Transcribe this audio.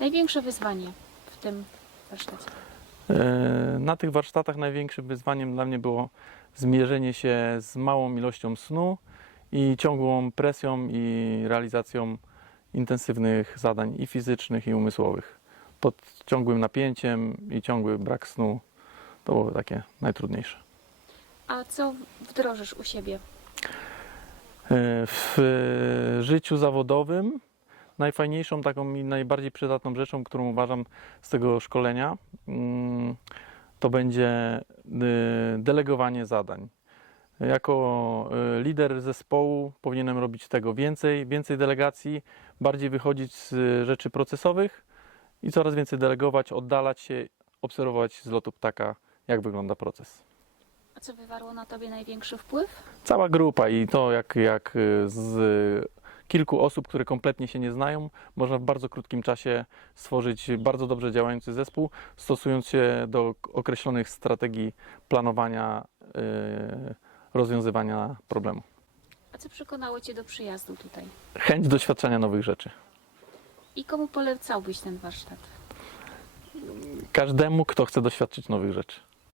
Największe wyzwanie w tym warsztacie. E, Na tych warsztatach największym wyzwaniem dla mnie było zmierzenie się z małą ilością snu i ciągłą presją i realizacją intensywnych zadań i fizycznych, i umysłowych. Pod ciągłym napięciem i ciągły brak snu to było takie najtrudniejsze. A co wdrożysz u siebie? E, W życiu zawodowym najfajniejszą taką i najbardziej przydatną rzeczą, którą uważam z tego szkolenia, mm, to będzie y, delegowanie zadań. Jako y, lider zespołu powinienem robić tego więcej, więcej delegacji, bardziej wychodzić z y, rzeczy procesowych i coraz więcej delegować, oddalać się, obserwować z lotu ptaka, jak wygląda proces A co wywarło na tobie największy wpływ? cała grupa i to jak, jak z kilku osób, które kompletnie się nie znają, można w bardzo krótkim czasie stworzyć bardzo dobrze działający zespół, stosując się do określonych strategii planowania, y, rozwiązywania problemu. A co przekonało cię do przyjazdu tutaj? Chęć doświadczenia nowych rzeczy. I komu polecałbyś ten warsztat? Każdemu, kto chce doświadczyć nowych rzeczy.